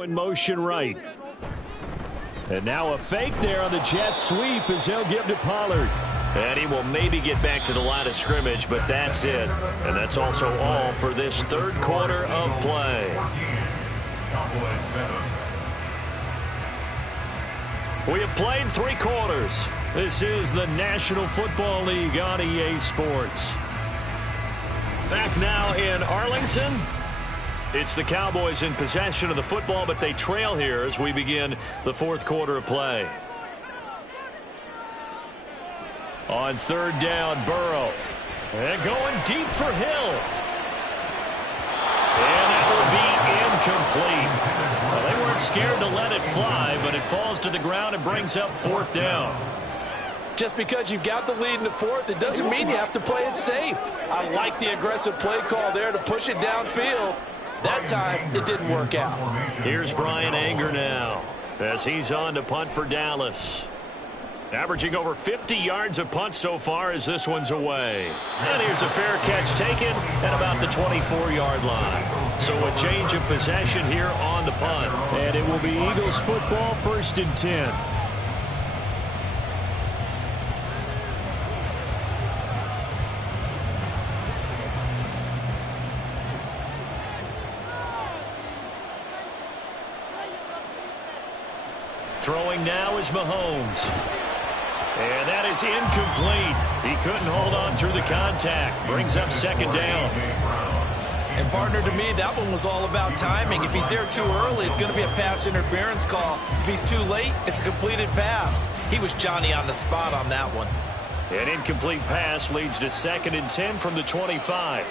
In motion right. And now a fake there on the jet sweep as they'll give to Pollard. And he will maybe get back to the line of scrimmage, but that's it. And that's also all for this third quarter of play. We have played 3 quarters. This is the National Football League on EA Sports. Back now in Arlington. It's the Cowboys in possession of the football, but they trail here as we begin the fourth quarter of play. On third down, Burrow. And going deep for Hill. And that will be incomplete. Well, they weren't scared to let it fly, but it falls to the ground and brings up fourth down. Just because you've got the lead in the fourth, it doesn't mean you have to play it safe. I like the aggressive play call there to push it downfield. That time, it didn't work out. Here's Brian Anger now as he's on to punt for Dallas. Averaging over 50 yards of punt so far as this one's away. And here's a fair catch taken at about the 24-yard line. So a change of possession here on the punt. And it will be Eagles football, 1st and 10. Throwing now is Mahomes. And that is incomplete. He couldn't hold on through the contact. Brings up second down. And partner, to me, that one was all about timing. If he's there too early, it's going to be a pass interference call. If he's too late, it's a completed pass. He was Johnny on the spot on that one. An incomplete pass leads to 2nd and 10 from the 25.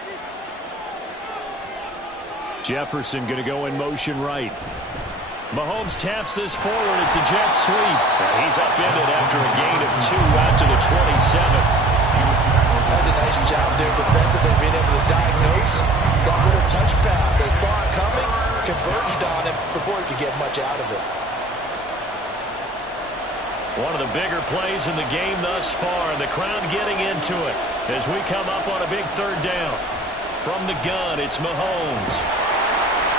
Jefferson going to go in motion right. Mahomes taps this forward. It's a jet sweep. And he's upended after a gain of 2 out to the 27. That's a nice job there defensively, being able to diagnose that little touch pass. They saw it coming, converged on it before he could get much out of it. One of the bigger plays in the game thus far, and the crowd getting into it as we come up on a big third down. From the gun, it's Mahomes.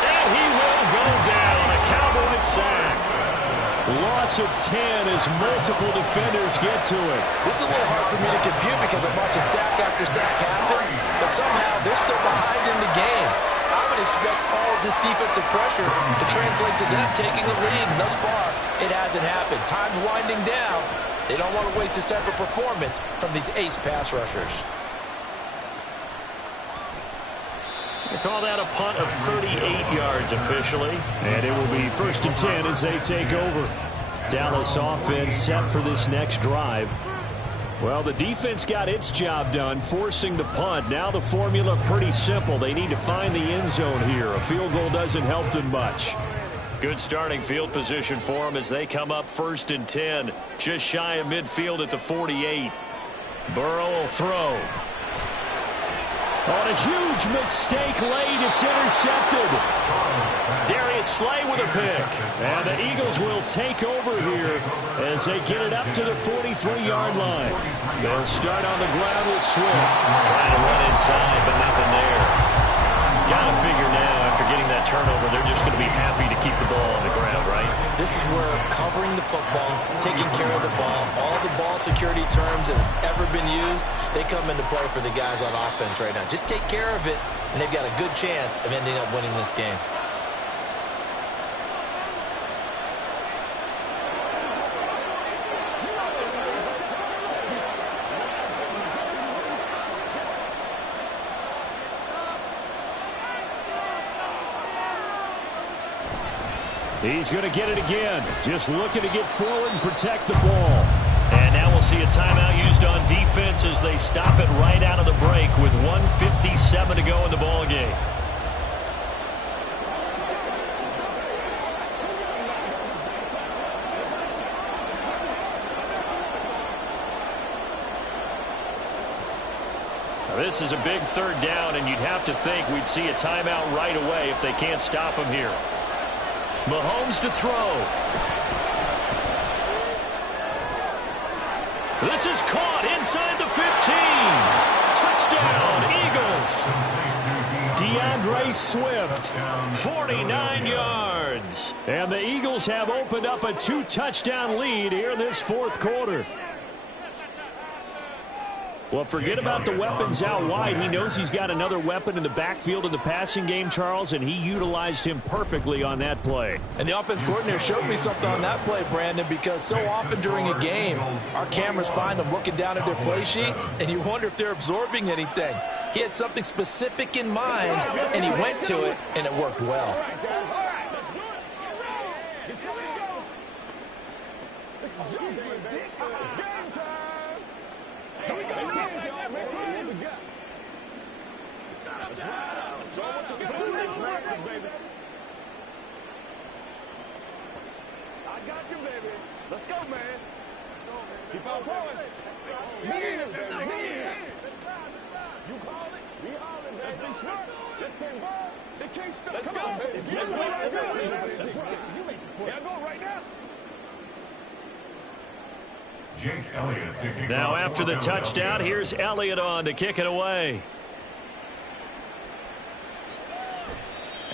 And he will go down. A Cowboy sack. Loss of 10 as multiple defenders get to it. This is a little hard for me to compute because I'm watching sack after sack happen, but somehow they're still behind in the game. I would expect all of this defensive pressure to translate to them taking the lead, and thus far, it hasn't happened. Time's winding down. They don't want to waste this type of performance from these ace pass rushers. They call that a punt of 38 yards officially. And it will be 1st and 10 as they take over. Dallas offense set for this next drive. Well, the defense got its job done, forcing the punt. Now the formula pretty simple. They need to find the end zone here. A field goal doesn't help them much. Good starting field position for them as they come up 1st and 10. Just shy of midfield at the 48. Burrow will throw. On a huge mistake late, it's intercepted. Darius Slay with a pick. And the Eagles will take over here as they get it up to the 43-yard line. They'll start on the ground with Swift. Trying to run inside, but nothing there. Got to figure now, after getting that turnover, they're just going to be happy to keep the ball on the ground, right? This is where covering the football, taking care of the ball, all the ball security terms that have ever been used, they come into play for the guys on offense right now. Just take care of it, and they've got a good chance of ending up winning this game. He's going to get it again. Just looking to get forward and protect the ball. And now we'll see a timeout used on defense as they stop it right out of the break with 1:57 to go in the ball game. Now this is a big third down, and you'd have to think we'd see a timeout right away if they can't stop him here. Mahomes to throw. This is caught inside the 15. Touchdown, Eagles. DeAndre DeAndre Swift. 49 yards. And the Eagles have opened up a 2-touchdown lead here in this fourth quarter. Well, forget about the weapons out wide. He knows he's got another weapon in the backfield in the passing game, Charles, and he utilized him perfectly on that play. And the offense coordinator showed me something on that play, Brandon, because so often during a game, our cameras find them looking down at their play sheets, and you wonder if they're absorbing anything. He had something specific in mind, and he went to it, and it worked well. Let's go, man. Keep on going. You call it, we all in. Let's be smart. Let's play ball. They can't stop. Let's go. Let's go right now. That's right. You make the point. Yeah, go right now. Jake Elliott taking now after the touchdown, here's Elliott on to kick it away.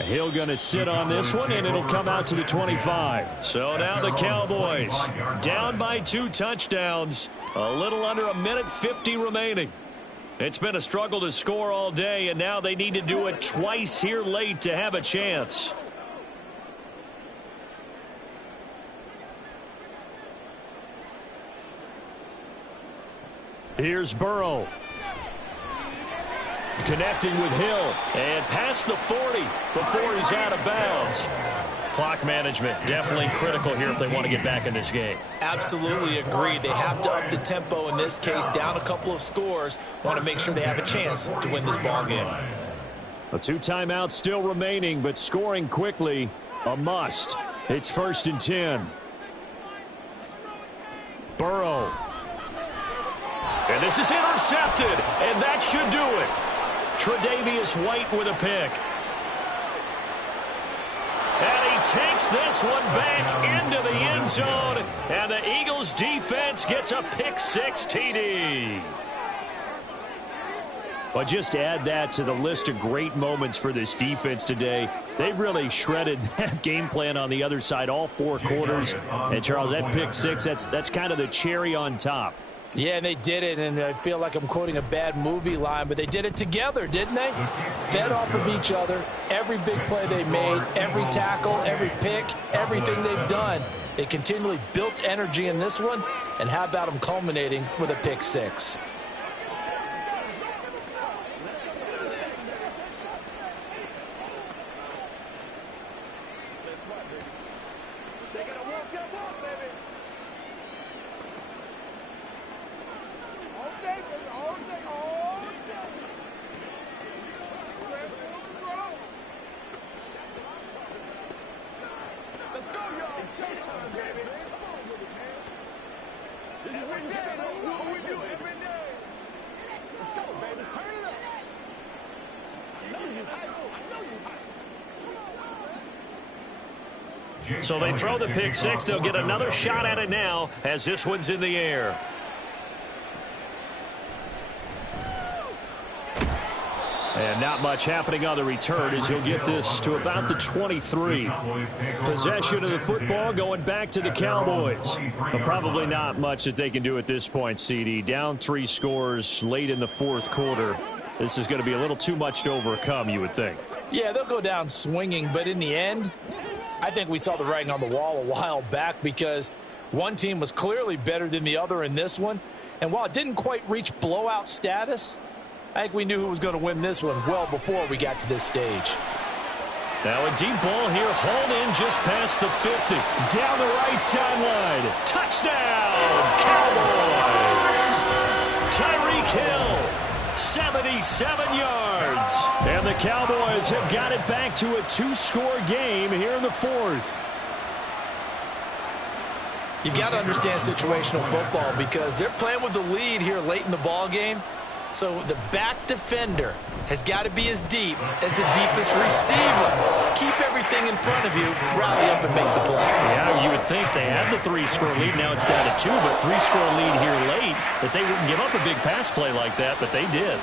He'll going to sit on this one, and it'll come out to the 25. So now the Cowboys down by 2 touchdowns. A little under a minute 50 remaining. It's been a struggle to score all day, and now they need to do it twice here late to have a chance. Here's Burrow. Connecting with Hill. And past the 40 before he's out of bounds. Clock management definitely critical here if they want to get back in this game. Absolutely agreed. They have to up the tempo in this case, down a couple of scores. Want to make sure they have a chance to win this ball game. 2 timeouts still remaining, but scoring quickly, a must. It's 1st and 10. Burrow. And this is intercepted, and that should do it. Tre'Davious White with a pick. And he takes this one back into the end zone, and the Eagles defense gets a pick-6 TD. But just add that to the list of great moments for this defense today. They've really shredded that game plan on the other side all 4 quarters. And, Charles, that pick-6, that's kind of the cherry on top. Yeah, and they did it, and I feel like I'm quoting a bad movie line, but they did it together, didn't they? Fed off of each other, every big play they made, every tackle, every pick, everything they've done. They continually built energy in this one, and how about them culminating with a pick-6? So they throw the pick-6. They'll get another shot at it now as this one's in the air. And not much happening on the return as he'll get this to about the 23. Possession of the football going back to the Cowboys. But probably not much that they can do at this point, CD. Down 3 scores late in the fourth quarter. This is going to be a little too much to overcome, you would think. Yeah, they'll go down swinging, but in the end, I think we saw the writing on the wall a while back because one team was clearly better than the other in this one. And while it didn't quite reach blowout status, I think we knew who was going to win this one well before we got to this stage. Now a deep ball here, hauled in just past the 50. Down the right sideline. Touchdown, Cowboys! Tyreek Hill, 77 yards. And the Cowboys have got it back to a 2-score game here in the fourth. You've got to understand situational football because they're playing with the lead here late in the ball game. So the back defender has got to be as deep as the deepest receiver. Keep everything in front of you, rally up and make the play. Yeah, you would think they had the 3-score lead. Now it's down to 2, but 3-score lead here late. That they wouldn't give up a big pass play like that, but they did.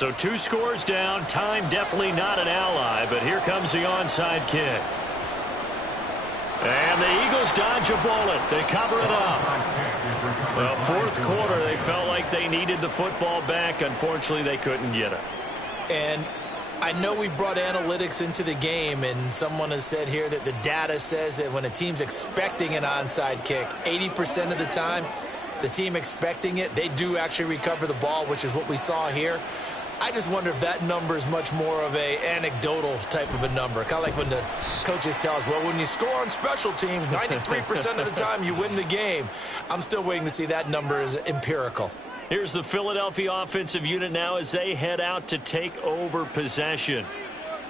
So 2 scores down. Time definitely not an ally, but here comes the onside kick. And the Eagles dodge a bullet. They cover it up. Well, fourth quarter, they felt like they needed the football back. Unfortunately, they couldn't get it. And I know we brought analytics into the game, and someone has said here that the data says that when a team's expecting an onside kick, 80% of the time, the team expecting it, they do actually recover the ball, which is what we saw here. I just wonder if that number is much more of a anecdotal type of a number. Kind of like when the coaches tell us, well, when you score on special teams, 93% of the time you win the game. I'm still waiting to see that number is empirical. Here's the Philadelphia offensive unit now as they head out to take over possession.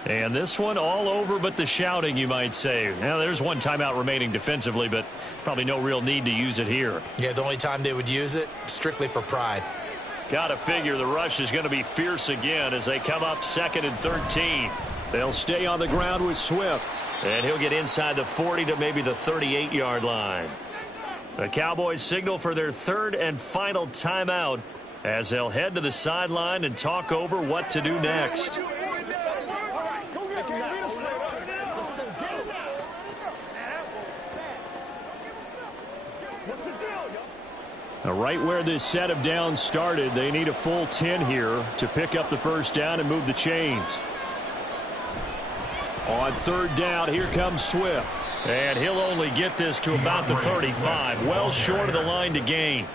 And this one all over but the shouting, you might say. Now, there's one timeout remaining defensively, but probably no real need to use it here. Yeah, the only time they would use it, strictly for pride. Got to figure the rush is going to be fierce again as they come up 2nd and 13. They'll stay on the ground with Swift. And he'll get inside the 40 to maybe the 38-yard line. The Cowboys signal for their 3rd and final timeout as they'll head to the sideline and talk over what to do next. Now, right where this set of downs started, they need a full 10 here to pick up the first down and move the chains. On 3rd down, here comes Swift. And he'll only get this to about the 35, well short of the line to gain.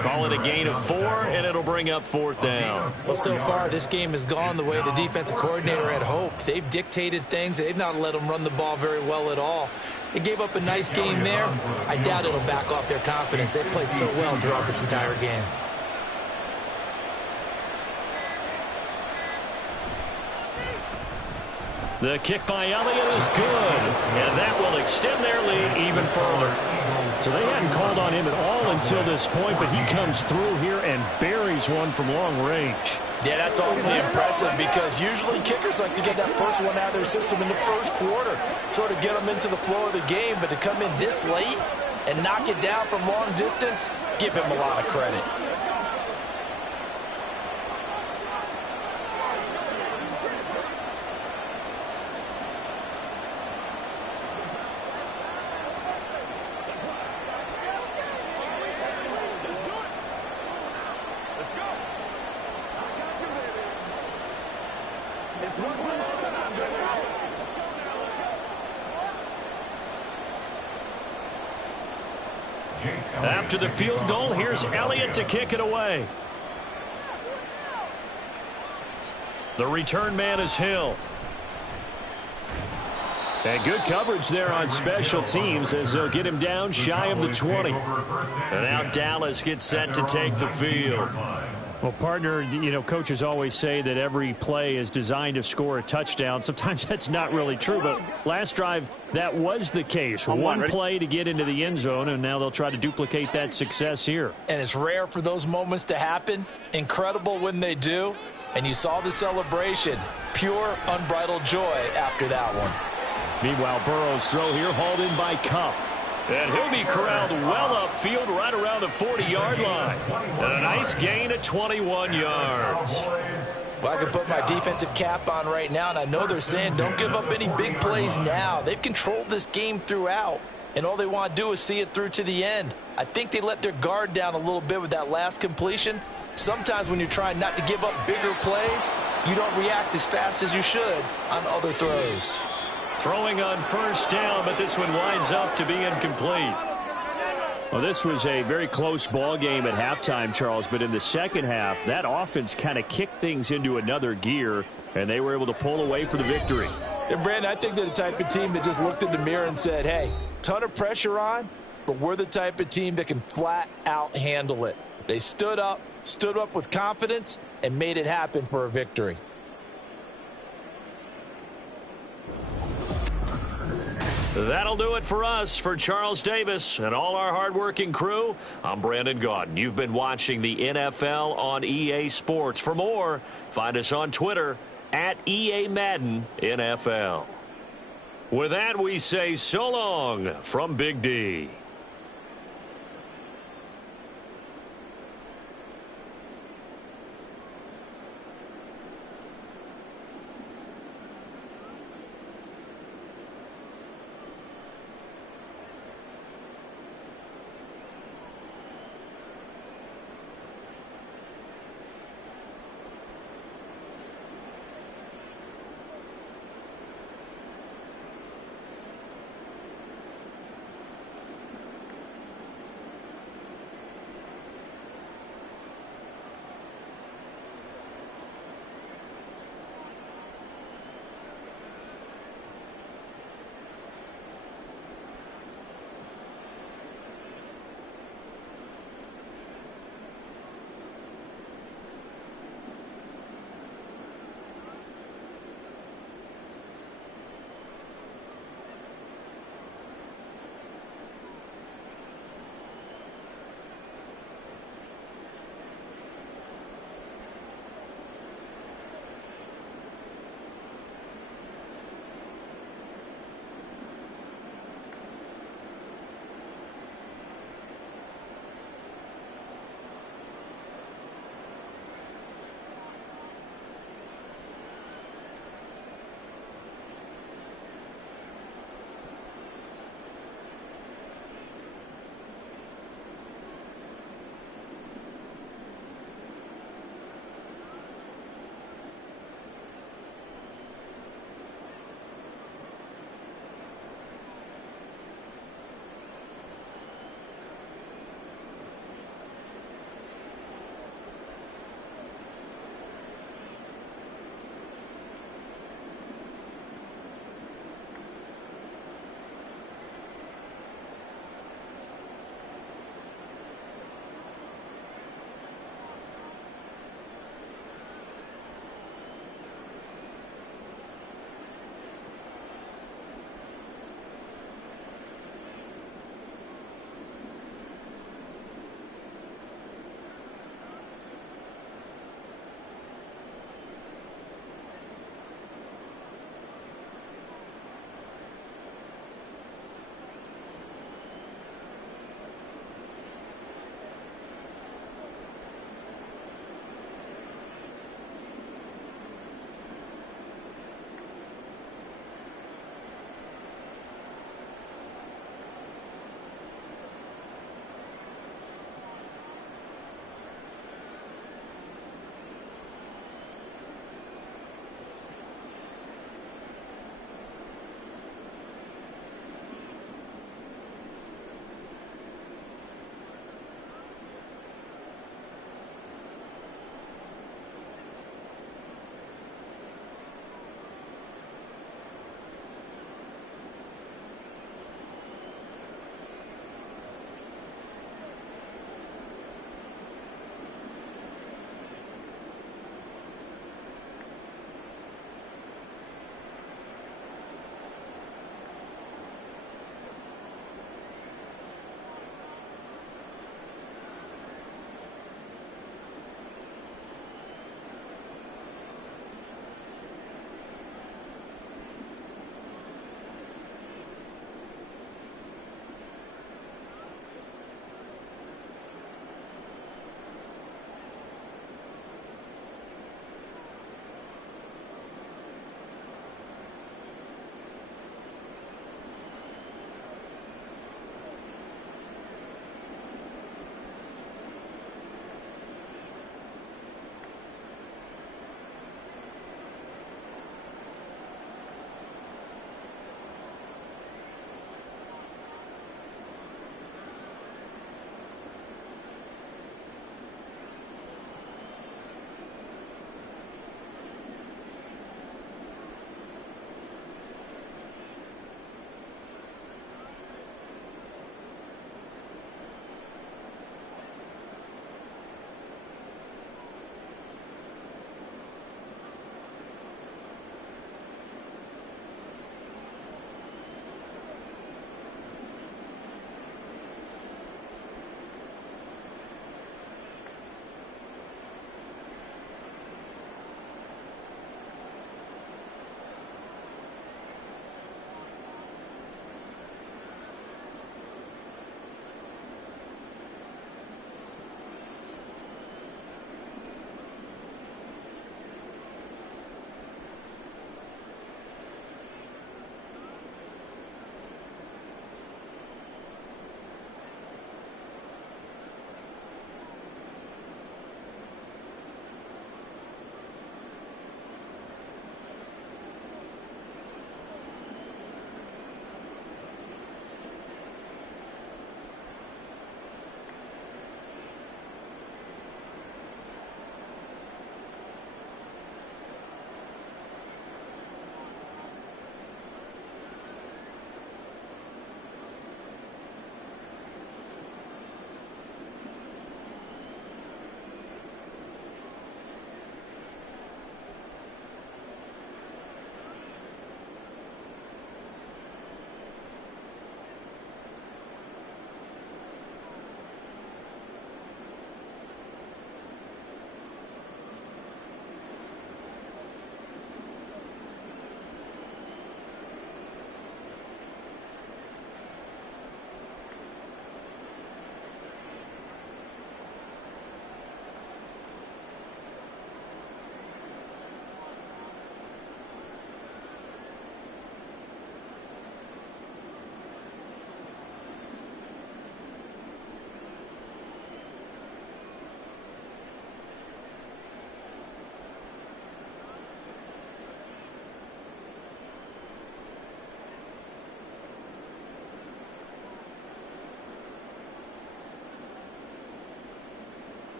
Call it a gain of 4, and it'll bring up 4th down. Well, so far, this game has gone the way the defensive coordinator had hoped. They've dictated things. They've not let them run the ball very well at all. They gave up a nice game there. I doubt it'll back off their confidence. They've played so well throughout this entire game. The kick by Elliott is good, and that will extend their lead even further. So they hadn't called on him at all until this point, but he comes through here and buries one from long range. Yeah, that's awfully impressive because usually kickers like to get that first one out of their system in the first quarter, sort of get them into the flow of the game, but to come in this late and knock it down from long distance, give him a lot of credit. After the field goal, here's Elliott to kick it away. The return man is Hill. And good coverage there on special teams as they'll get him down shy of the 20. And now Dallas gets set to take the field. Well, partner, you know, coaches always say that every play is designed to score a touchdown. Sometimes that's not really true, but last drive, that was the case. One play to get into the end zone, and now they'll try to duplicate that success here. And it's rare for those moments to happen. Incredible when they do. And you saw the celebration. Pure, unbridled joy after that one. Meanwhile, Burrow's throw here hauled in by Kupp. And he'll be corralled well upfield right around the 40-yard line. And a nice gain of 21 yards. Well, I can put my defensive cap on right now, and I know they're saying don't give up any big plays now. They've controlled this game throughout, and all they want to do is see it through to the end. I think they let their guard down a little bit with that last completion. Sometimes when you're trying not to give up bigger plays, you don't react as fast as you should on other throws. Throwing on first down, but this one winds up to be incomplete. Well, this was a very close ball game at halftime, Charles, but in the second half, that offense kind of kicked things into another gear, and they were able to pull away for the victory. And, Brandon, I think they're the type of team that just looked in the mirror and said, hey, ton of pressure on, but we're the type of team that can flat out handle it. They stood up with confidence, and made it happen for a victory. That'll do it for us. For Charles Davis and all our hardworking crew, I'm Brandon Gaudin. You've been watching the NFL on EA Sports. For more, find us on Twitter at EA Madden NFL. With that, we say so long from Big D.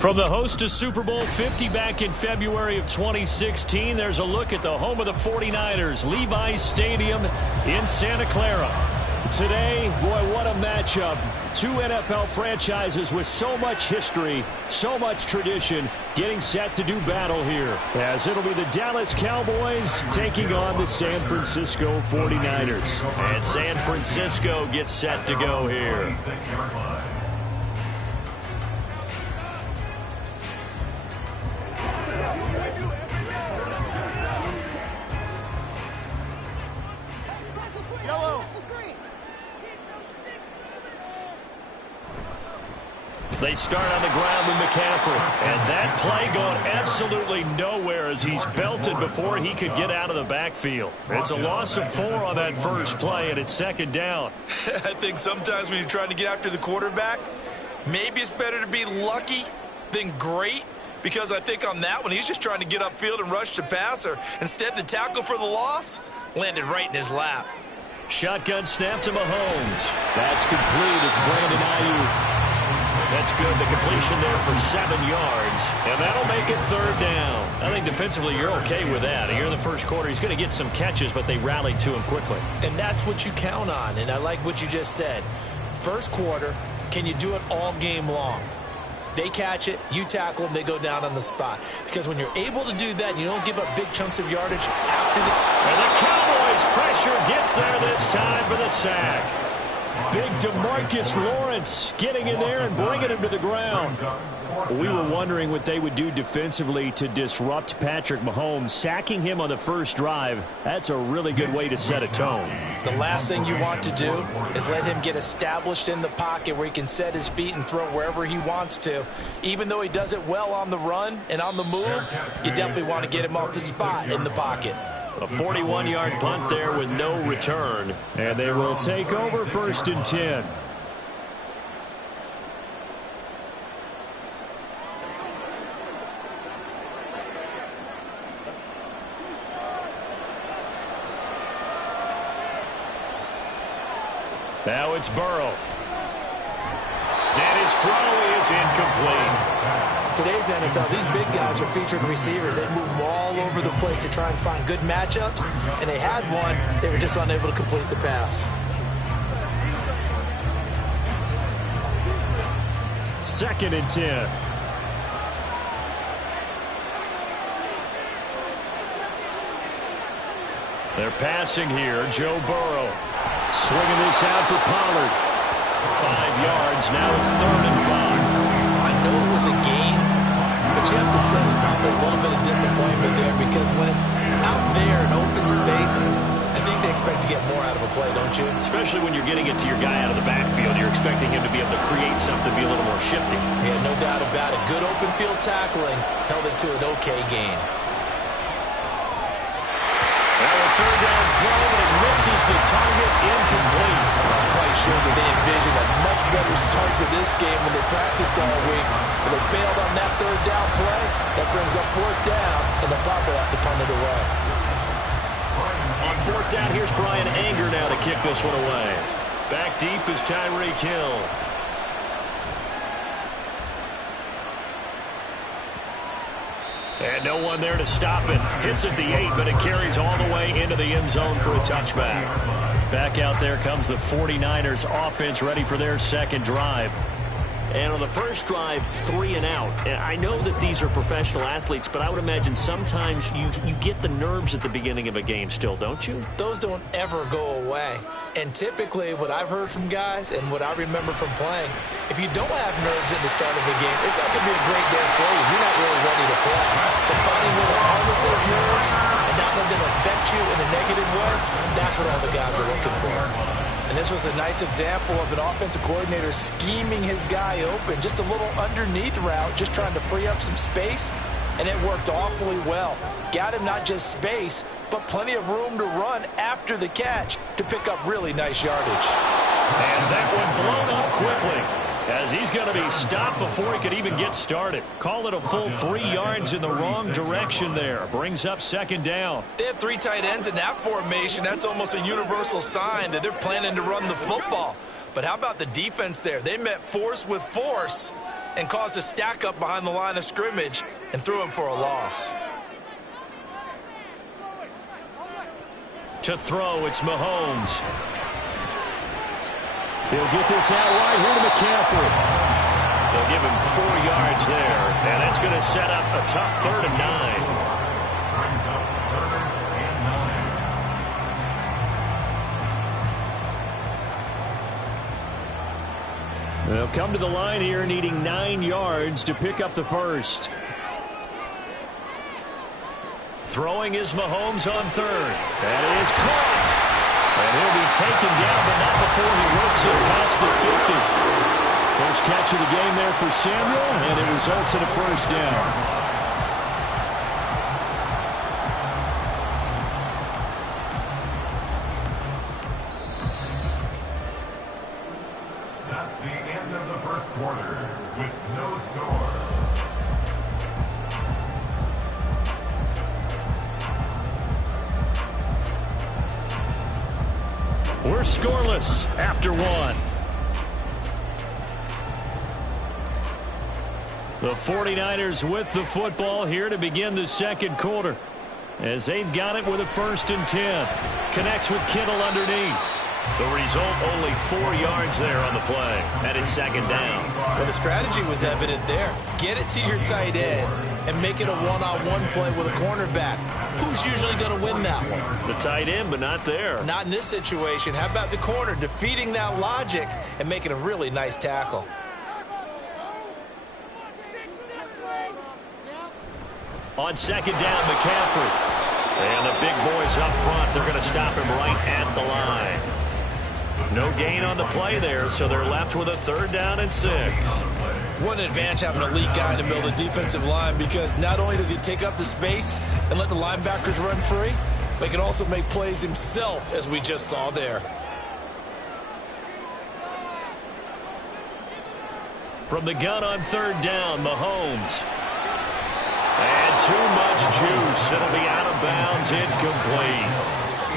From the host of Super Bowl 50 back in February of 2016, there's a look at the home of the 49ers, Levi's Stadium in Santa Clara. Today, boy, what a matchup. Two NFL franchises with so much history, so much tradition, getting set to do battle here. As it'll be the Dallas Cowboys taking on the San Francisco 49ers. And San Francisco gets set to go here. They start on the ground with McCaffrey. And that play going absolutely nowhere as he's belted before he could get out of the backfield. It's a loss of 4 on that first play, and it's second down. I think sometimes when you're trying to get after the quarterback, maybe it's better to be lucky than great. because I think on that one, he's just trying to get upfield and rush the passer. Instead, the tackle for the loss landed right in his lap. Shotgun snap to Mahomes. That's complete. It's Brandon Ayuk. That's good. The completion there for 7 yards. And that'll make it 3rd down. I think defensively you're okay with that. Here in the first quarter, he's going to get some catches, but they rallied to him quickly. And that's what you count on. And I like what you just said. First quarter, can you do it all game long? They catch it, you tackle them, they go down on the spot. Because when you're able to do that, you don't give up big chunks of yardage after the... And the Cowboys pressure gets there this time for the sack. Big DeMarcus Lawrence getting in there and bringing him to the ground. We were wondering what they would do defensively to disrupt Patrick Mahomes. Sacking him on the first drive, that's a really good way to set a tone. The last thing you want to do is let him get established in the pocket where he can set his feet and throw wherever he wants to. Even though he does it well on the run and on the move, you definitely want to get him off the spot in the pocket. A 41-yard punt there with no return. And they will take over 1st and 10. Now it's Burrow. And his throw is incomplete. Today's NFL, these big guys are featured receivers. They move all over the place to try and find good matchups, and they had one. They were just unable to complete the pass. 2nd and 10. They're passing here. Joe Burrow. Swinging this out for Pollard. 5 yards. Now it's 3rd and 5. I know it was a gain, but you have to sense probably a little bit of disappointment there because when it's out there in open space, I think they expect to get more out of a play, don't you? Especially when you're getting it to your guy out of the backfield. You're expecting him to be able to create something, be a little more shifty. Yeah, no doubt about it. Good open field tackling held it to an okay gain. Now a 3rd down throw, and it misses the target, incomplete. I'm quite sure that they envisioned a much better start to this game when they practiced all week. But they failed on that 3rd down play. That brings up 4th down, and they'll probably have to punt it away. On 4th down, here's Brian Anger now to kick this one away. Back deep is Tyreek Hill. And no one there to stop it. Hits at the 8, but it carries all the way into the end zone for a touchback. Back out there comes the 49ers offense ready for their 2nd drive. And on the first drive, 3 and out. And I know that these are professional athletes, but I would imagine sometimes you get the nerves at the beginning of a game still, don't you? Those don't ever go away. And typically what I've heard from guys and what I remember from playing, if you don't have nerves at the start of the game, it's not going to be a great day for you. You're not really ready to play. So finding a way to harness those nerves and not let them affect you in a negative way, that's what all the guys are looking for. And this was a nice example of an offensive coordinator scheming his guy open. Just a little underneath route, just trying to free up some space, and it worked awfully well. Got him not just space, but plenty of room to run after the catch to pick up really nice yardage. And that one blown up quickly, as he's going to be stopped before he could even get started. Call it a full 3 yards in the wrong direction there. Brings up 2nd down. They have 3 tight ends in that formation. That's almost a universal sign that they're planning to run the football. But how about the defense there? They met force with force and caused a stack up behind the line of scrimmage and threw him for a loss. To throw, it's Mahomes. He'll get this out wide here to McCaffrey. They'll give him 4 yards there, and that's going to set up a tough 3rd and 9. They'll come to the line here needing 9 yards to pick up the first. Throwing is Mahomes on 3rd. That is caught. And he'll be taken down, but not before he works it past the 50. First catch of the game there for Samuel, and it results in a 1st down. That's the end of the first quarter with no score. We're scoreless after one. The 49ers with the football here to begin the second quarter, as they've got it with a 1st and 10. Connects with Kittle underneath. The result, only 4 yards there on the play, and it's 2nd down. Well, the strategy was evident there. Get it to your tight end and make it a one-on-one play with a cornerback. Who's usually going to win that one? The tight end, but not there. Not in this situation. How about the corner defeating that logic and making a really nice tackle? On 2nd down, McCaffrey. And the big boys up front, they're going to stop him right at the line. No gain on the play there, so they're left with a 3rd down and 6. What an advantage having an elite guy in the middle of the defensive line, because not only does he take up the space and let the linebackers run free, but he can also make plays himself, as we just saw there. From the gun on 3rd down, Mahomes. And too much juice. It'll be out of bounds, incomplete.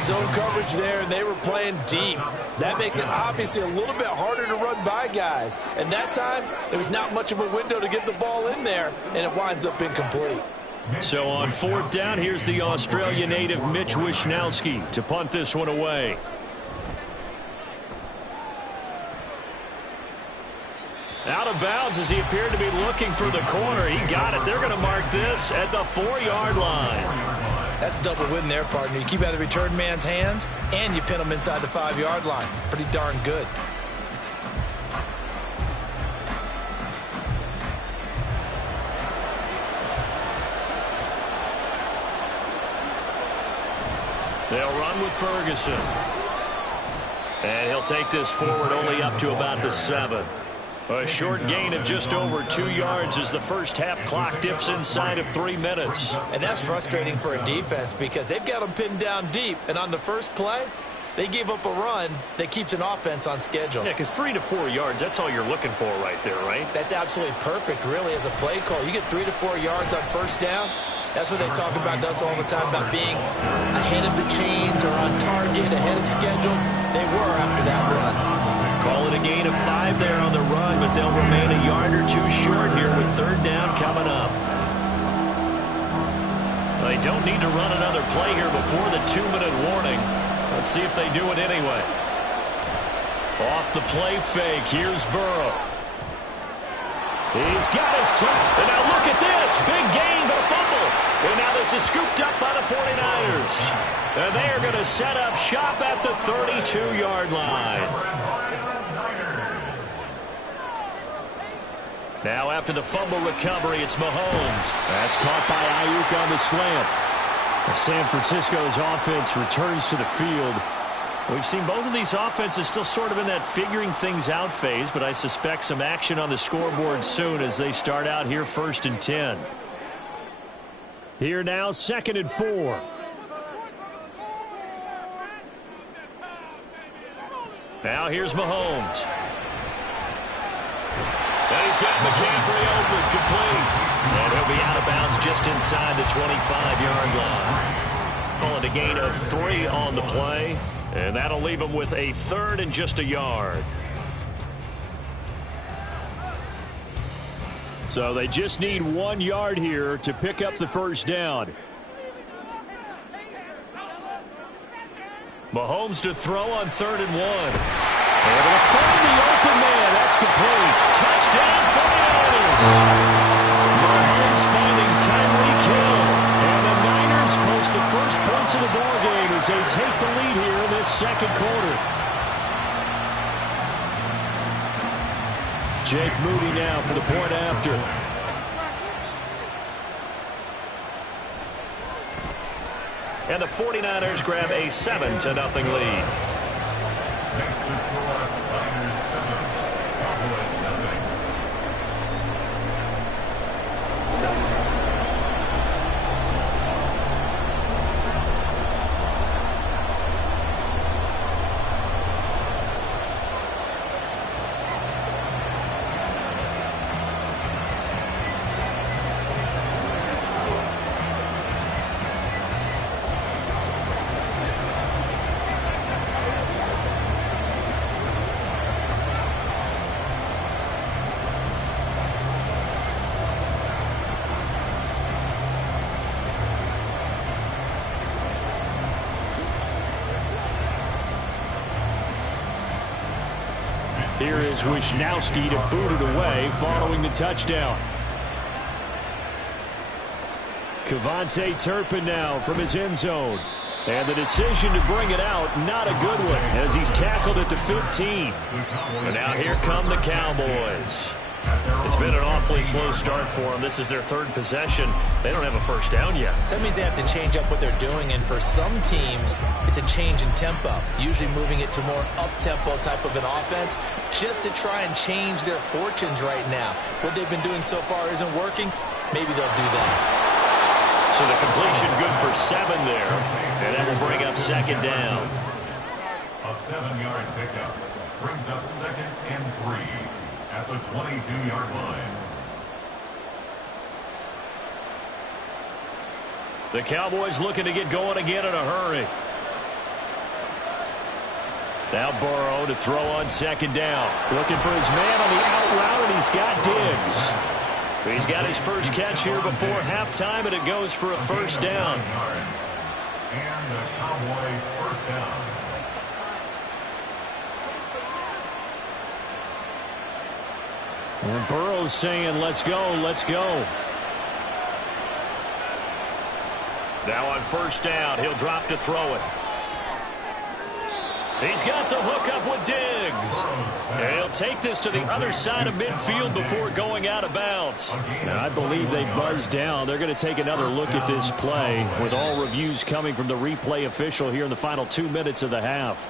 Zone coverage there, and they were playing deep. That makes it obviously a little bit harder to run by guys. And that time, there was not much of a window to get the ball in there, and it winds up incomplete. So on 4th down, here's the Australia native Mitch Wishnowsky to punt this one away. Out of bounds as he appeared to be looking for the corner. He got it. They're going to mark this at the 4-yard line. That's a double win there, partner. You keep out of the return man's hands, and you pin him inside the 5-yard line. Pretty darn good. They'll run with Ferguson. And he'll take this forward only up to about the 7. A short gain of just over 2 yards as the first half clock dips inside of 3 minutes. And that's frustrating for a defense because they've got them pinned down deep. And on the first play, they gave up a run that keeps an offense on schedule. Yeah, because 3 to 4 yards, that's all you're looking for right there, right? That's absolutely perfect, really, as a play call. You get 3 to 4 yards on 1st down. That's what they talk about to us all the time, about being ahead of the chains or on target, ahead of schedule. They were after that run. Call it a gain of 5 there on the run, but they'll remain a yard or 2 short here with 3rd down coming up. They don't need to run another play here before the 2-minute warning. Let's see if they do it anyway. Off the play fake, here's Burrow. He's got his top, and now look at this. Big gain, but a fumble. And now this is scooped up by the 49ers. And they are going to set up shop at the 32-yard line. Now after the fumble recovery, it's Mahomes. That's caught by Ayuk on the slant. As San Francisco's offense returns to the field. We've seen both of these offenses still sort of in that figuring things out phase, but I suspect some action on the scoreboard soon as they start out here 1st and 10. Here now, 2nd and 4. Now here's Mahomes. And he's got McCaffrey open, complete. And he'll be out of bounds just inside the 25-yard line. Call it a gain of 3 on the play. And that'll leave him with a 3rd and just a yard. So they just need 1 yard here to pick up the 1st down. Mahomes to throw on 3rd and 1. Able to find the open man. That's complete. Touchdown 49ers. Mahomes finding timely kill. And the Niners post the first points of the ball game as they take the lead here in this 2nd quarter. Jake Moody now for the point after. And the 49ers grab a 7-0 lead. Next to score, Niners 7, Cowboys nothing. Here is Wisnowski to boot it away following the touchdown. Kevontae Turpin now from his end zone. And the decision to bring it out, not a good one, as he's tackled at the 15. And now here come the Cowboys. It's been an awfully slow start for them. This is their third possession. They don't have a first down yet. So that means they have to change up what they're doing, and for some teams, it's a change in tempo, usually moving it to more up-tempo type of an offense just to try and change their fortunes right now. What they've been doing so far isn't working. Maybe they'll do that. So the completion good for 7 there, and that will bring up second down. A 7-yard pickup brings up 2nd and 3 at the 22-yard line. The Cowboys looking to get going again in a hurry. Now Burrow to throw on second down. Looking for his man on the out route, and he's got Diggs. He's got his first catch here before halftime, and it goes for a first down. And the Cowboy first down. And Burrow's saying, let's go, let's go. Now on first down, he'll drop to throw it. He's got the hook up with Diggs. And he'll take this to the other side of midfield before going out of bounds. Now, I believe they buzzed down. They're going to take another look at this play with all reviews coming from the replay official here in the final 2 minutes of the half.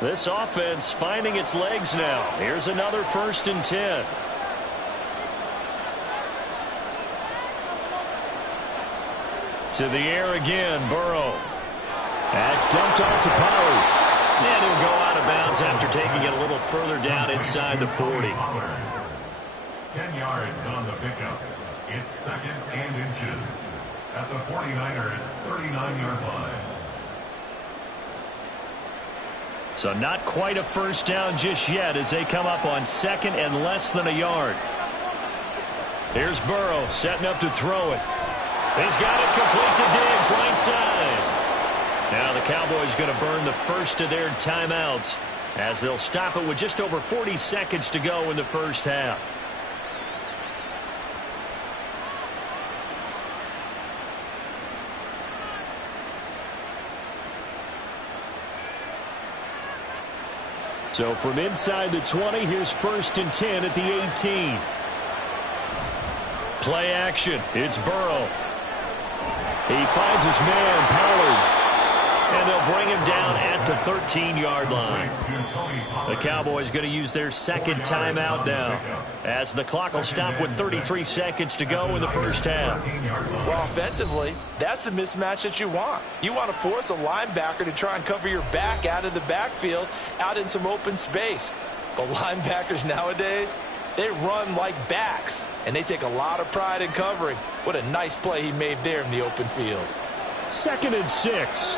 This offense finding its legs now. Here's another 1st and 10. To the air again, Burrow. That's dumped off to Pollard. And he'll go out of bounds after taking it a little further down inside the 40. 10 yards on the pickup. It's 2nd and inches at the 49ers 39-yard line. So not quite a first down just yet as they come up on 2nd and less than a yard. Here's Burrow setting up to throw it. He's got it complete to Diggs, right side. Now the Cowboys going to burn the first of their timeouts as they'll stop it with just over 40 seconds to go in the first half. So from inside the 20, here's 1st and 10 at the 18. Play action. It's Burrow. He finds his man, Pollard. And they'll bring him down at the 13-yard line. The Cowboys going to use their second timeout now as the clock will stop with 33 seconds to go in the first half. Well, offensively, that's the mismatch that you want. You want to force a linebacker to try and cover your back out of the backfield, out in some open space. But linebackers nowadays, they run like backs, and they take a lot of pride in covering. What a nice play he made there in the open field. 2nd and 6.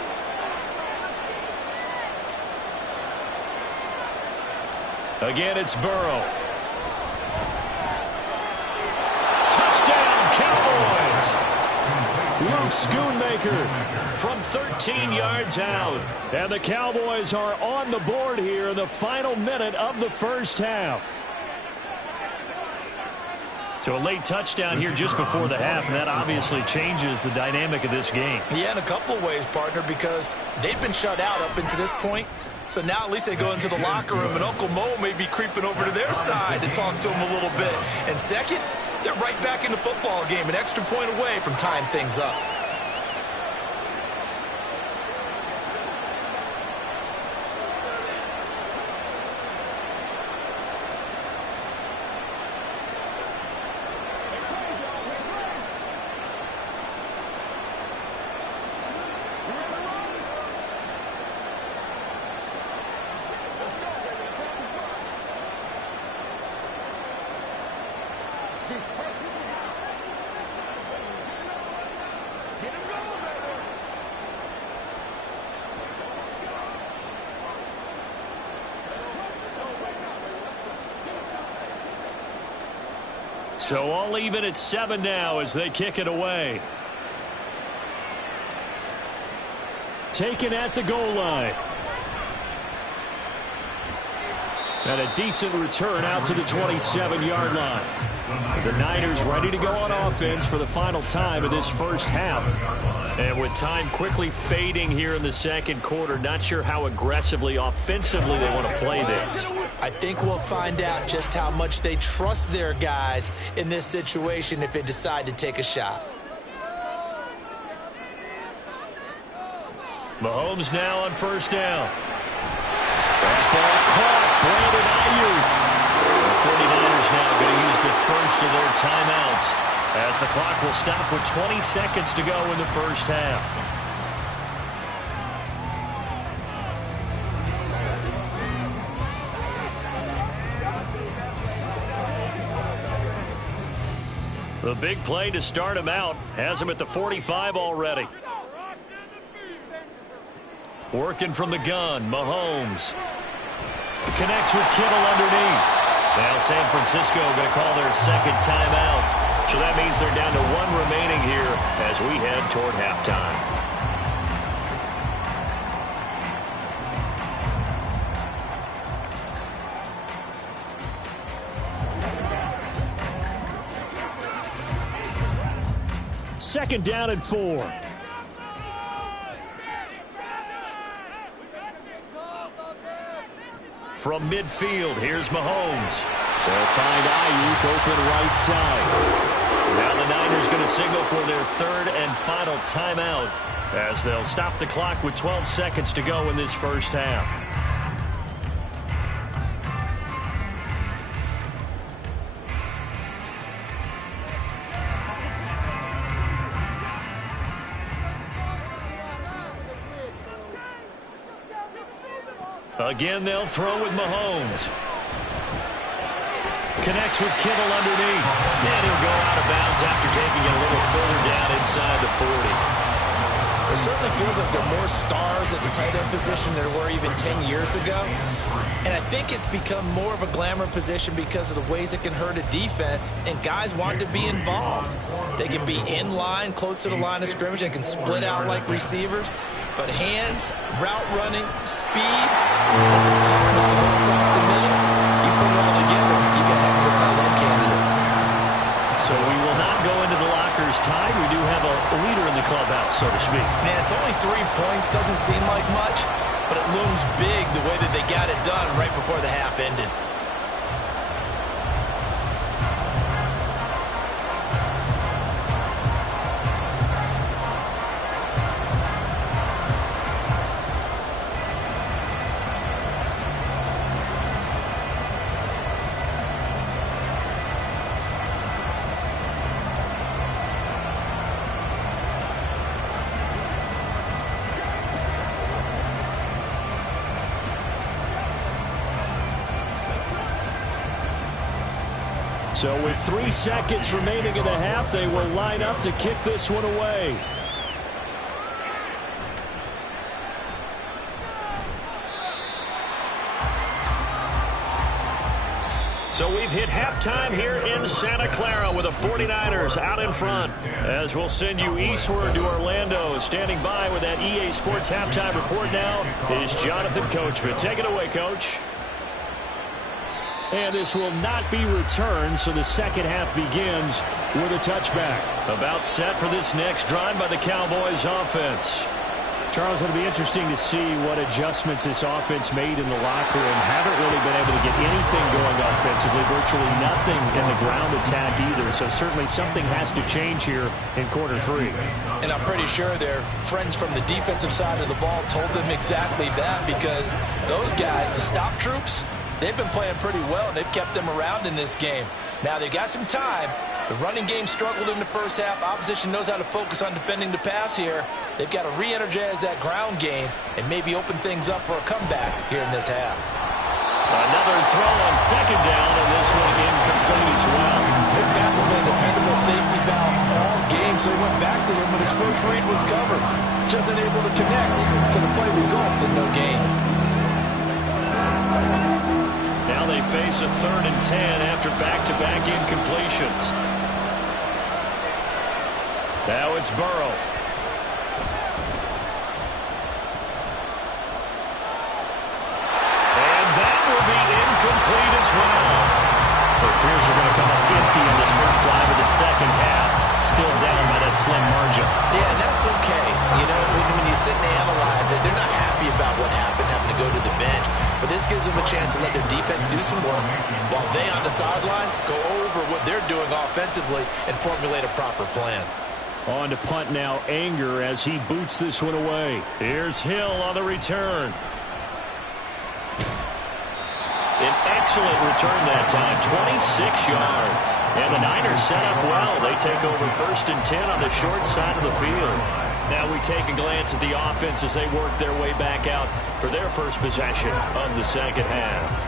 Again, it's Burrow. Touchdown, Cowboys! Luke Schoonmaker from 13 yards out. And the Cowboys are on the board here in the final minute of the first half. So a late touchdown here just before the half, and that obviously changes the dynamic of this game. Yeah, in a couple of ways, partner, because they've been shut out up until this point. So now at least they go into the locker room, and Uncle Mo may be creeping over to their side to talk to him a little bit. And second, they're right back in the football game, an extra point away from tying things up. So all even at 7 now as they kick it away. Taken at the goal line. And a decent return out to the 27-yard line. The Niners ready to go on offense for the final time of this first half. And with time quickly fading here in the second quarter, not sure how aggressively, offensively they want to play this. I think we'll find out just how much they trust their guys in this situation if they decide to take a shot. Mahomes now on first down. That ball caught. Brandon Ayuk. The 49ers now going to use the first of their timeouts as the clock will stop with 20 seconds to go in the first half. The big play to start him out has him at the 45 already. Working from the gun, Mahomes. Connects with Kittle underneath. Now San Francisco going to call their second timeout. So that means they're down to 1 remaining here as we head toward halftime. Second down and 4. From midfield, here's Mahomes. They'll find Ayuk open right side. Now the Niners going to signal for their third and final timeout as they'll stop the clock with 12 seconds to go in this first half. Again, they'll throw with Mahomes. Connects with Kittle underneath. And he'll go out of bounds after taking it a little further down inside the 40. It certainly feels like there are more stars at the tight end position than there were even 10 years ago. And I think it's become more of a glamour position because of the ways it can hurt a defense, and guys want to be involved. They can be in line, close to the line of scrimmage. They can split out like receivers. But hands, route running, speed, and some toughness to go across the middle, you put it all together, you got a heck of a tight end candidate. So we will not go into the lockers tied. We do have a leader in the clubhouse, so to speak. Man, it's only 3 points. Doesn't seem like much, but it looms big the way that they got it done right before the half ended. So with 3 seconds remaining in the half, they will line up to kick this one away. So we've hit halftime here in Santa Clara with the 49ers out in front. As we'll send you eastward to Orlando. Standing by with that EA Sports halftime report now is Jonathan Coachman. Take it away, Coach. And this will not be returned, so the second half begins with a touchback. About set for this next drive by the Cowboys offense. Charles, it'll be interesting to see what adjustments this offense made in the locker room. Haven't really been able to get anything going offensively, virtually nothing in the ground attack either. So certainly something has to change here in quarter 3. And I'm pretty sure their friends from the defensive side of the ball told them exactly that, because those guys, the stop troops, they've been playing pretty well, and they've kept them around in this game. Now, they got some time. The running game struggled in the first half. Opposition knows how to focus on defending the pass here. They've got to re-energize that ground game and maybe open things up for a comeback here in this half. Another throw on second down, and this one incomplete as well. This back has been a dependable safety valve all game, so he went back to him when his first read was covered. Just unable to connect, so the play results in no gain. Now Now they face a 3rd and 10 after back-to-back incompletions. Now it's Burrow. And that will be incomplete as well. It appears they're going to come up empty in this first drive of the second half. Still down by that slim margin. Yeah, and that's okay. You know, when you sit and analyze it, they're not happy about what happened, having to go to the bench. But this gives them a chance to let their defense do some work while they on the sidelines go over what they're doing offensively and formulate a proper plan. On to punt now, Anger as he boots this one away. Here's Hill on the return. An excellent return that time, 26 yards. And the Niners set up well. They take over 1st and 10 on the short side of the field. Now we take a glance at the offense as they work their way back out for their first possession of the second half.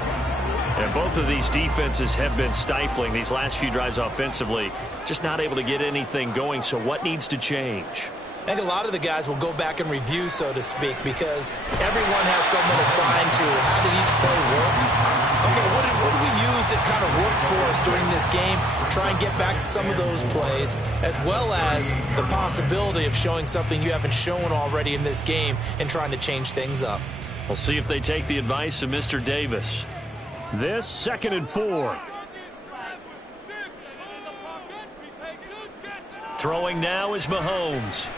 And both of these defenses have been stifling these last few drives offensively. Just not able to get anything going, so what needs to change? I think a lot of the guys will go back and review, so to speak, because everyone has someone assigned to how did each play work. Okay, what did we use that kind of worked for us during this game? Try and get back to some of those plays, as well as the possibility of showing something you haven't shown already in this game and trying to change things up. We'll see if they take the advice of Mr. Davis. This 2nd and 4. Throwing now is Mahomes.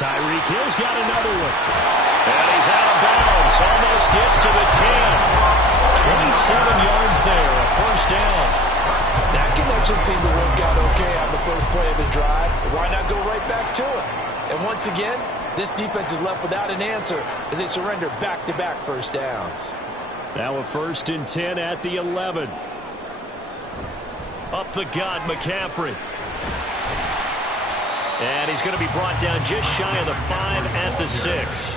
Tyreek Hill's got another one. And he's out of bounds. Almost gets to the 10. 27 yards there, a 1st down. That connection seemed to work out okay on the first play of the drive. Why not go right back to it? And once again, this defense is left without an answer as they surrender back-to-back 1st downs. Now a 1st and 10 at the 11. Up the gut, McCaffrey. And he's going to be brought down just shy of the 5 at the 6.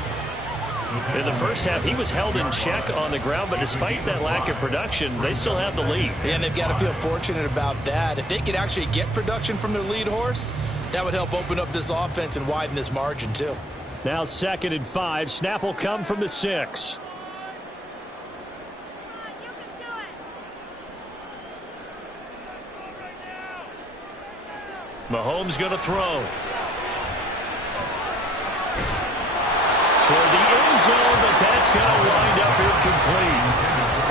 In the first half, he was held in check on the ground, but despite that lack of production, they still have the lead. Yeah, and they've got to feel fortunate about that. If they could actually get production from their lead horse, that would help open up this offense and widen this margin, too. Now 2nd and 5. Snap will come from the 6. Mahomes going to throw. Toward the end zone, but that's going to wind up incomplete.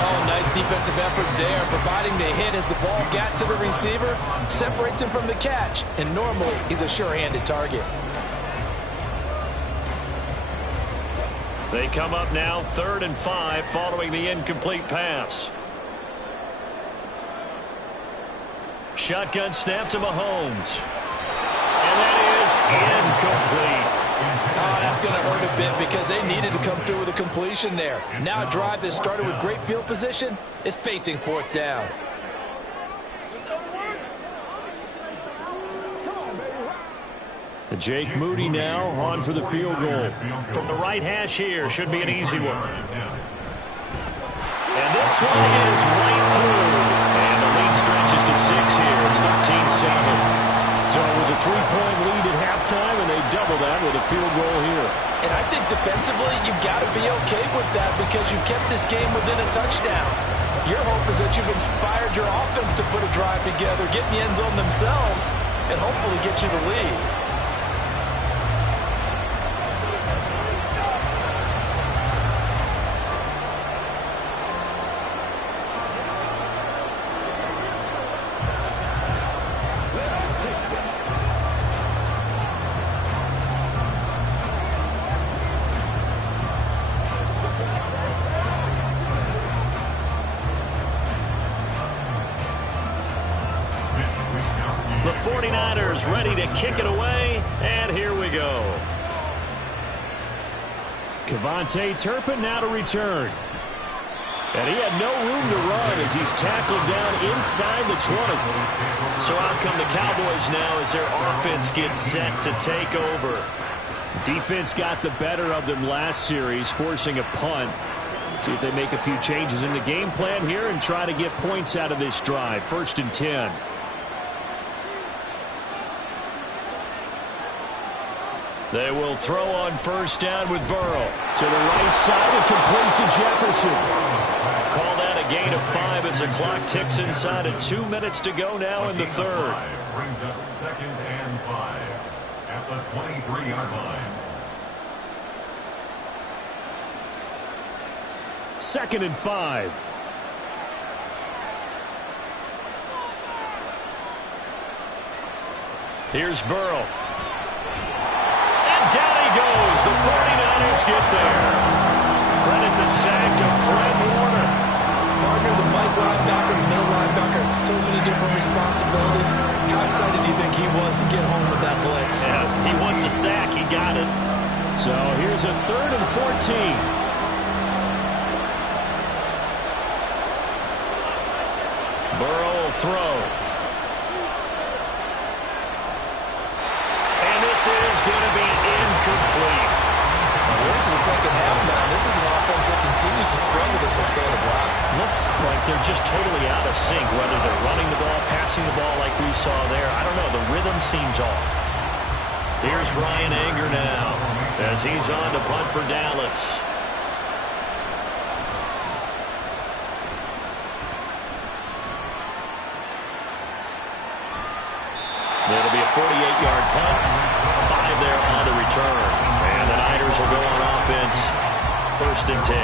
Oh, nice defensive effort there, providing the hit as the ball got to the receiver, separates him from the catch, and normally he's a sure-handed target. They come up now 3rd and 5 following the incomplete pass. Shotgun snap to Mahomes. And that is incomplete. Oh, that's going to hurt a bit because they needed to come through with a completion there. Now a drive that started with great field position is facing 4th down. Jake Moody now on for the field goal. From the right hash here, should be an easy one. And this one is right through. And the lead stretches to 6 here. It's 13-7. So it was a 3-point lead at halftime, and they double that with a field goal here. And I think defensively, you've got to be okay with that because you kept this game within a touchdown. Your hope is that you've inspired your offense to put a drive together, get in the end zone themselves, and hopefully get you the lead. The 49ers ready to kick it away, and here we go. KaVontae Turpin now to return. And he had no room to run as he's tackled down inside the 20. So out come the Cowboys now as their offense gets set to take over. Defense got the better of them last series, forcing a punt. See if they make a few changes in the game plan here and try to get points out of this drive. 1st and 10. They will throw on first down with Burrow. To the right side and complete to Jefferson. Call that a gain of 5 as the clock ticks inside of 2 minutes to go now in the third. Brings up 2nd and 5 at the 23-yard line. 2nd and 5. Here's Burrow. And down he goes. The 49ers get there. Credit the sack to Fred Warner. Partner, the Mike linebacker, the middle linebacker has so many different responsibilities. How excited do you think he was to get home with that blitz? Yeah, he wants a sack. He got it. So here's a 3rd and 14. Burrow will throw. And this is going to be incomplete. We're into the second half now. This is an offense that continues to struggle to sustain a drive. Looks like they're just totally out of sync, whether they're running the ball, passing the ball like we saw there. I don't know. The rhythm seems off. Here's Bryan Anger now as he's on to punt for Dallas. It'll be a 48-yard punt. 5 there on the return. And the Niners will go on offense. 1st and 10.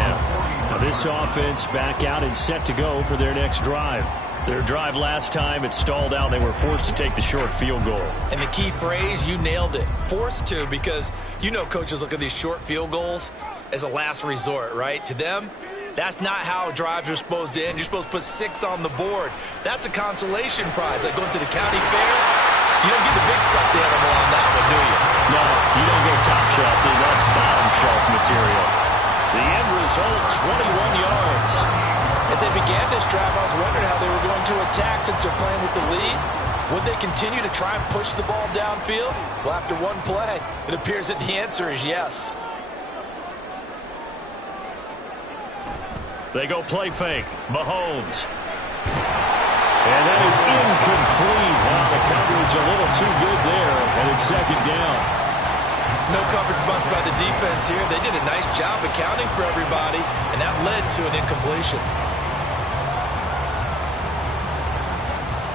Now this offense back out and set to go for their next drive. Their drive last time, it stalled out. They were forced to take the short field goal. And the key phrase, you nailed it. Forced to, because you know coaches look at these short field goals as a last resort, right? To them, that's not how drives are supposed to end. You're supposed to put 6 on the board. That's a consolation prize. Like going to the county fair, you don't get the big stuffed animal on that one, do you? No, you don't go top shelf. That's bottom shelf material. The end result, 21 yards. As they began this drive, I was wondering how they were going to attack since they're playing with the lead. Would they continue to try and push the ball downfield? Well, after one play, it appears that the answer is yes. They go play fake. Mahomes. And that is incomplete. Wow, the coverage a little too good there, and it's 2nd down. No coverage bust by the defense here. They did a nice job accounting for everybody, and that led to an incompletion.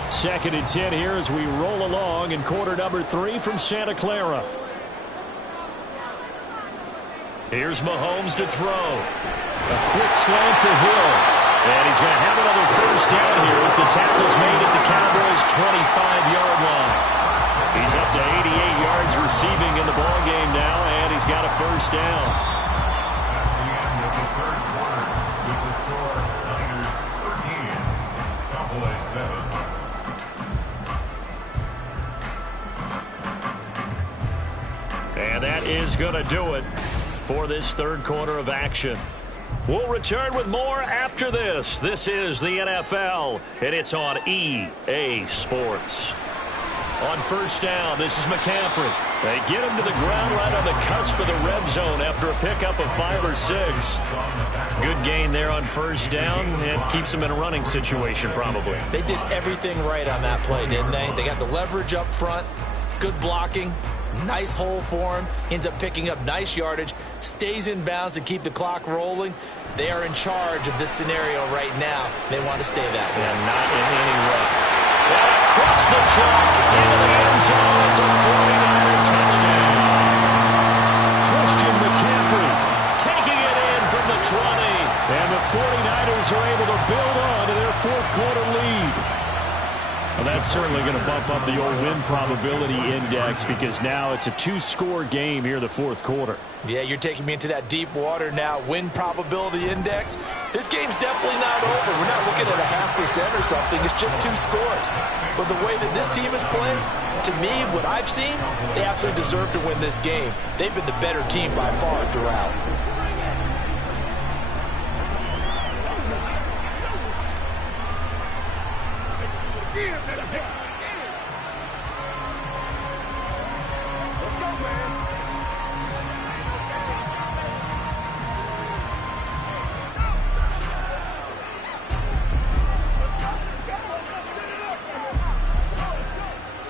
2nd and 10 here as we roll along in quarter number 3 from Santa Clara. Here's Mahomes to throw. A quick slant to Hill. And he's going to have another first down here as the tackle's made at the Cowboys' 25-yard line. He's up to 88 yards receiving in the ballgame now, and he's got a first down. That's the end of the third quarter with the score Niners 13, Cowboys 7. And that is going to do it for this third quarter of action. We'll return with more after this. This is the NFL, and it's on EA Sports. On first down, this is McCaffrey. They get him to the ground right on the cusp of the red zone after a pickup of 5 or 6. Good gain there on first down, and keeps him in a running situation probably. They did everything right on that play, didn't they? They got the leverage up front, good blocking, nice hole for him, ends up picking up nice yardage, stays in bounds to keep the clock rolling. They are in charge of this scenario right now. They want to stay that way. And not in any way. And across the chalk into the end zone. It's a 49er touchdown. Christian McCaffrey Taking it in from the 20. And the 49ers are able to build on to their 4th quarter lead. Well, that's certainly going to bump up the old win probability index because now it's a 2-score game here in the 4th quarter. Yeah, you're taking me into that deep water now. Win probability index. This game's definitely not over. We're not looking at a 0.5% or something. It's just 2 scores. But the way that this team is playing, to me, what I've seen, they absolutely deserve to win this game. They've been the better team by far throughout. Let's go, man.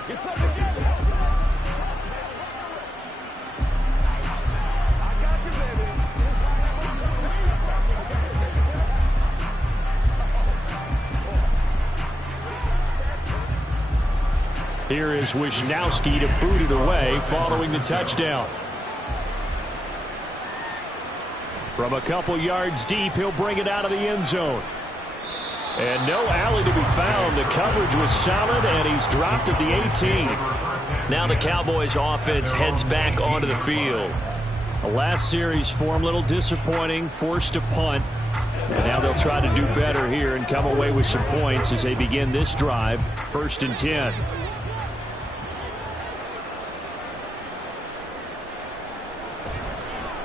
Get something together. Here is Wisnowski to boot it away following the touchdown. From a couple yards deep, he'll bring it out of the end zone. And no alley to be found. The coverage was solid, and he's dropped at the 18. Now the Cowboys offense heads back onto the field. The last series form a little disappointing, forced to punt. And now they'll try to do better here and come away with some points as they begin this drive. 1st and 10.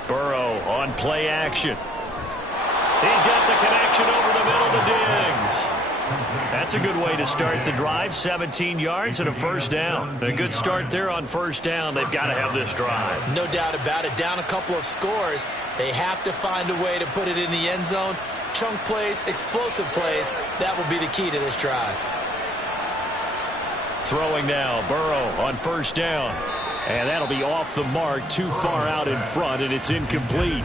Burrow on play action. He's got the connection over the middle to Diggs. That's a good way to start the drive. 17 yards and a first down. A good start there on first down. They've got to have this drive. No doubt about it. Down a couple of scores. They have to find a way to put it in the end zone. Chunk plays, explosive plays. That will be the key to this drive. Throwing now. Burrow on first down. And that'll be off the mark, too far out in front, and it's incomplete.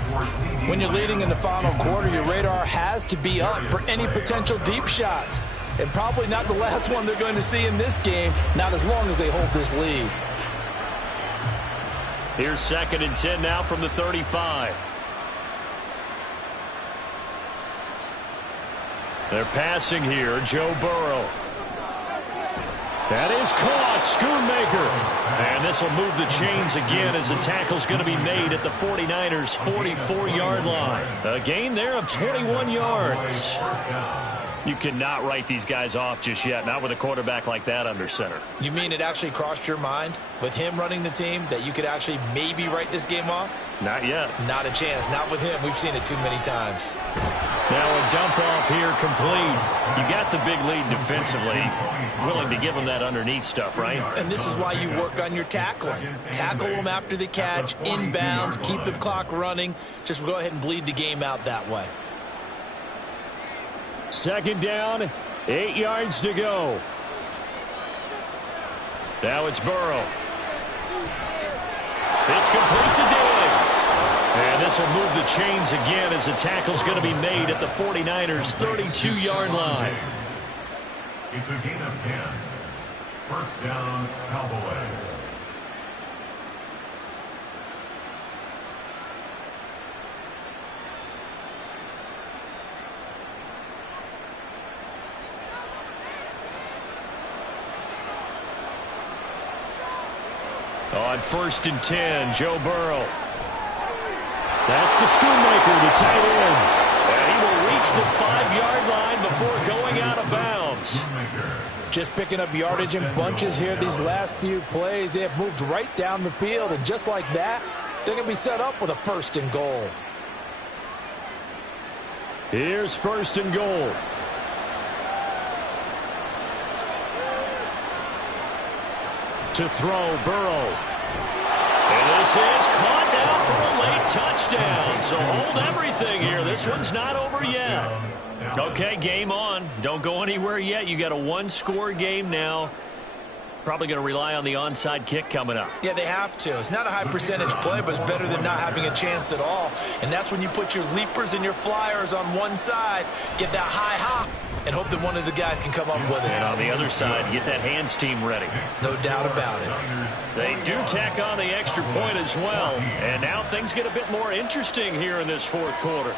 When you're leading in the final quarter, your radar has to be up for any potential deep shots. And probably not the last one they're going to see in this game, not as long as they hold this lead. Here's 2nd and 10 now from the 35. They're passing here. Joe Burrow. That is caught. Schoonmaker. And this will move the chains again as the tackle's going to be made at the 49ers' 44-yard line. A gain there of 21 yards. You cannot write these guys off just yet, not with a quarterback like that under center. You mean it actually crossed your mind with him running the team that you could actually maybe write this game off? Not yet. Not a chance. Not with him. We've seen it too many times. Now a dump off here complete. You got the big lead defensively. Willing to give them that underneath stuff, right? And this is why you work on your tackling. Tackle them after the catch, inbounds, keep the clock running. Just go ahead and bleed the game out that way. 2nd down, 8 yards to go. Now it's Burrow. It's complete to Diggs. And this will move the chains again as the tackle's going to be made at the 49ers' 32-yard line. It's a gain of 10. First down, Cowboys. On 1st and 10, Joe Burrow. That's to Schoonmaker, the tight end. And he will reach the 5-yard line before going out of bounds. Just picking up yardage in bunches here these last few plays. They have moved right down the field, and just like that, they're going to be set up with a 1st and goal. Here's 1st and goal. To throw, Burrow. And this is caught now for a late touchdown. So hold everything here. This one's not over yet. Okay, game on. Don't go anywhere yet. You got a 1-score game now. Probably going to rely on the onside kick coming up. Yeah, they have to. It's not a high percentage play, but it's better than not having a chance at all. And that's when you put your leapers and your flyers on one side, get that high hop, and hope that one of the guys can come up with it. And on the other side, get that hands team ready. No doubt about it. They do tack on the extra point as well. And now things get a bit more interesting here in this 4th quarter.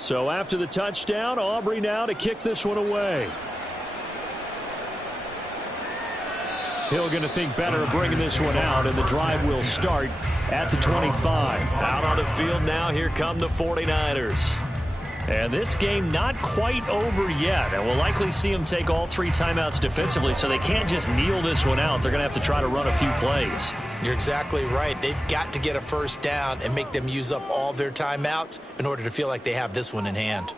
So after the touchdown, Aubrey now to kick this one away. Hill going to think better of bringing this one out, and the drive will start at the 25. Out on the field now, here come the 49ers. And this game not quite over yet. And we'll likely see them take all 3 timeouts defensively, so they can't just kneel this one out. They're going to have to try to run a few plays. You're exactly right. They've got to get a first down and make them use up all their timeouts in order to feel like they have this one in hand.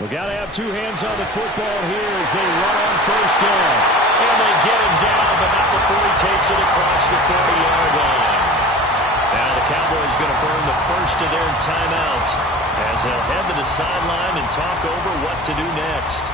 We got to have 2 hands on the football here as they run on first down. And they get him down, but not before he takes it across the 40-yard line. Now the Cowboys going to burn the first of their timeouts as they'll head to the sideline and talk over what to do next.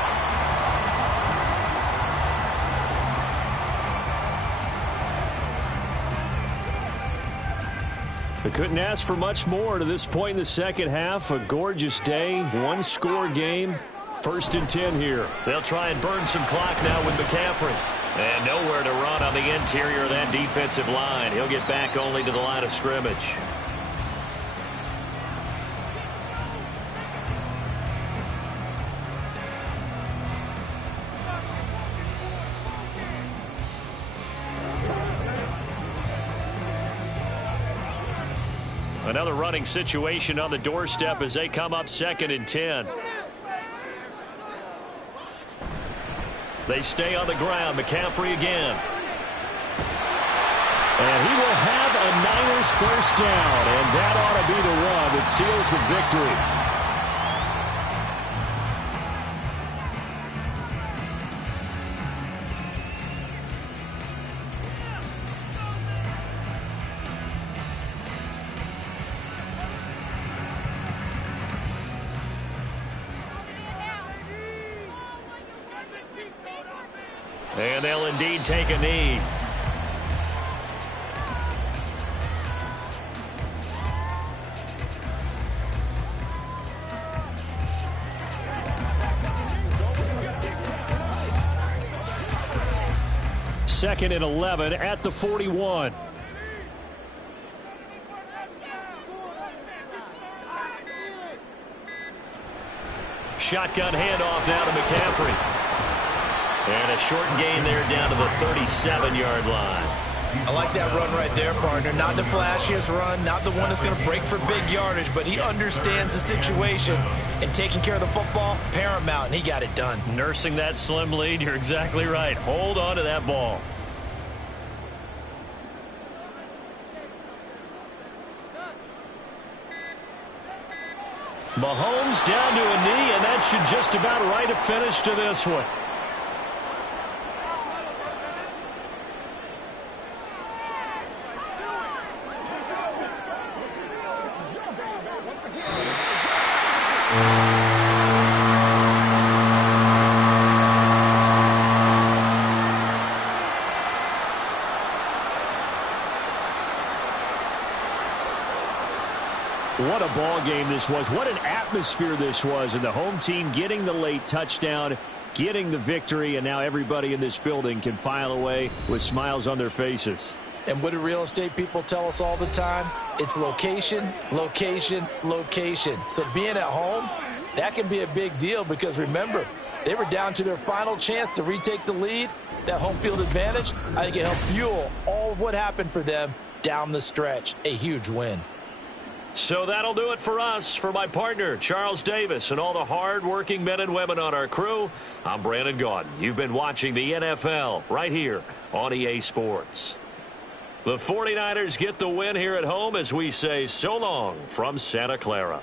They couldn't ask for much more to this point in the second half. A gorgeous day, 1-score game. 1st and 10 here. They'll try and burn some clock now with McCaffrey. And nowhere to run on the interior of that defensive line. He'll get back only to the line of scrimmage. Another running situation on the doorstep as they come up 2nd and 10. They stay on the ground. McCaffrey again. And he will have a Niners first down. And that ought to be the run that seals the victory. And they'll indeed take a knee. Second and 11 at the 41. Shotgun handoff now to McCaffrey. And a short gain there down to the 37-yard line. I like that run right there, partner. Not the flashiest run, not the one that's going to break for big yardage, but he understands the situation, and taking care of the football, paramount, and he got it done. Nursing that slim lead, you're exactly right. Hold on to that ball. Mahomes down to a knee, and that should just about write a finish to this one. What a ball game this was. What an atmosphere this was. And the home team getting the late touchdown, getting the victory, and now everybody in this building can file away with smiles on their faces. And what do real estate people tell us all the time? It's location, location, location. So being at home, that can be a big deal because, remember, they were down to their final chance to retake the lead. That home field advantage, I think it helped fuel all of what happened for them down the stretch. A huge win. So that'll do it for us. For my partner, Charles Davis, and all the hard-working men and women on our crew, I'm Brandon Gaudin. You've been watching the NFL right here on EA Sports. The 49ers get the win here at home as we say so long from Santa Clara.